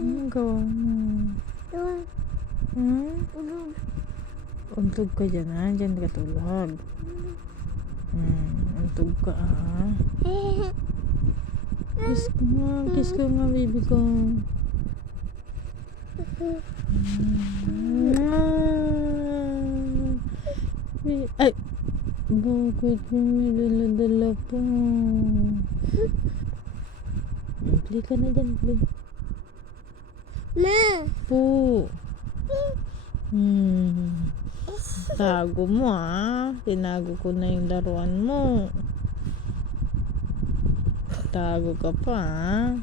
Anong gawa mo? Untog ka dyan ha? Dyan ka tulog. Untog ka ha? Kiss ko nga baby ko. Ay! Bakit may dala-dala pa? Play ka na dyan, play. Ma! Po. Tago mo ha. Tinago ko na yung laruan mo. Tago ka pa ha.